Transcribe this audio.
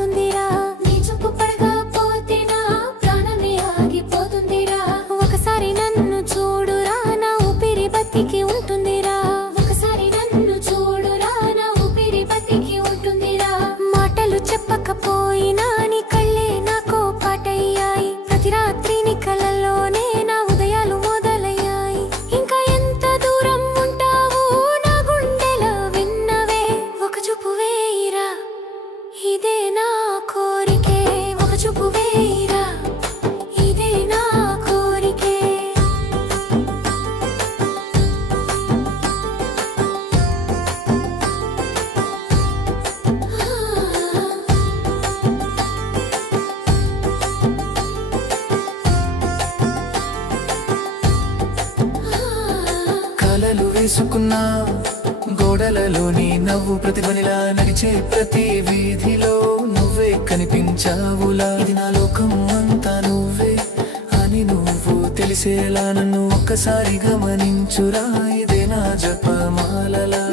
పోతుందిరా నీ చూపు పడకపోతే నా ప్రాణమే ఆగిపోతుందిరా ఒకసారి నన్ను చూడురా నా ఊపిరి బతికి ఉంటుందిరా ఒకసారి నన్ను చూడురా నా ఊపిరి బతికి ఉంటుందిరా మాటలు చెప్పకపోయినా నీ కళ్ళే నాకో పాటయ్యాయి ప్రతి రాత్రి నీ కలలోనే నా ఉదయాలు మొదలయ్యాయి ఇంకా ఎంత దూరం ఉంటావు నా గుండెలో విన్నవే ఒక చూపు వేయిరా ఇదే నా కోరికే ఒక చూపు వేయిరా ఇదే నా కోరికే కలలు వేసుకున్నా గోడలలోని నవ్వు ప్రతిధ్వనిలా నడిచే ప్రతి వీధిలో నువ్వే కనిపించావులా ఇది నా లోకం అంతా నువ్వే అని నువ్వు తెలిసేలా నన్ను ఒక్కసారి గమనించురా ఇదే నా జపమాలలా